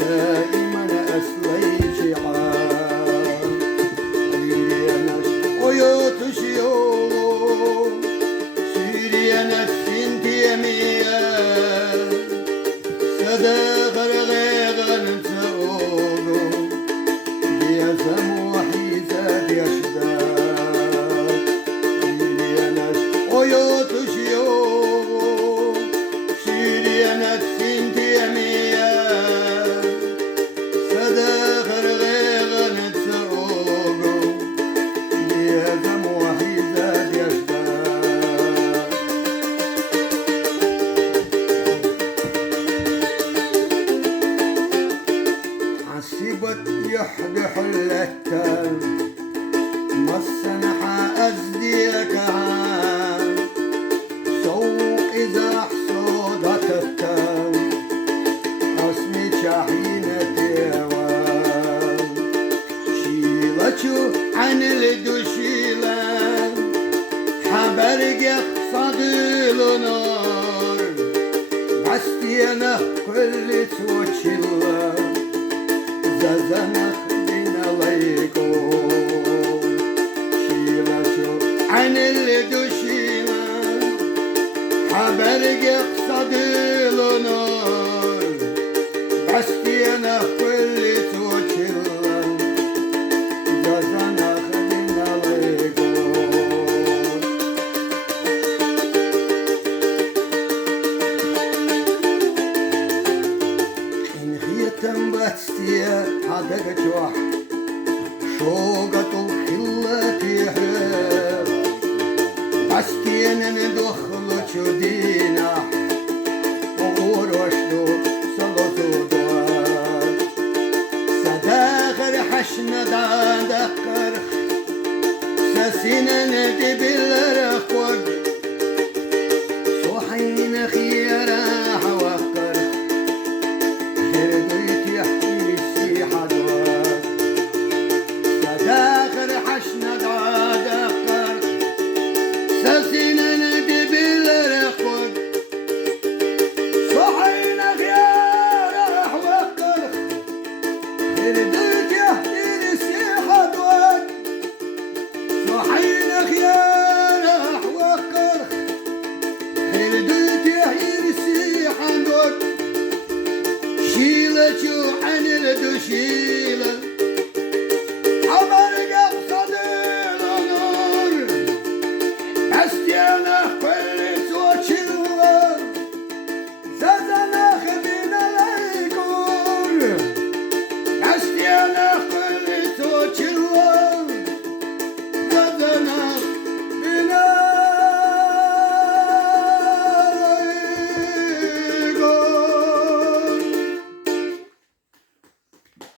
دائما أصلي شعار Suriye nefsin diyemiye Sadağır gaygan oğlu Diyesem vahizet yaşda Suriye nefs uyutuşuyor Suriye nefsin diyemiye Sadağır gaygan oğlu Diyesem vahizet yaşda عصبت يحد حلتها ما السنحة أزديكها سوق إذا حصودتها أسمي شاحينة شيلتشو عن الدشيلة حبرق صديل نار بستينا كل توشيلة زنخ دين عليكم شيلتو عن الدشيلة حبرق صديل نار بستينا كل توشيلة زنخ دين عليكم تنبتستيا حدك جوح شوقة الخلة يحب بستينا ندخل شدينا وغور وشدو صلتو دوار سداخر حشنا دادقر سسينا ندبل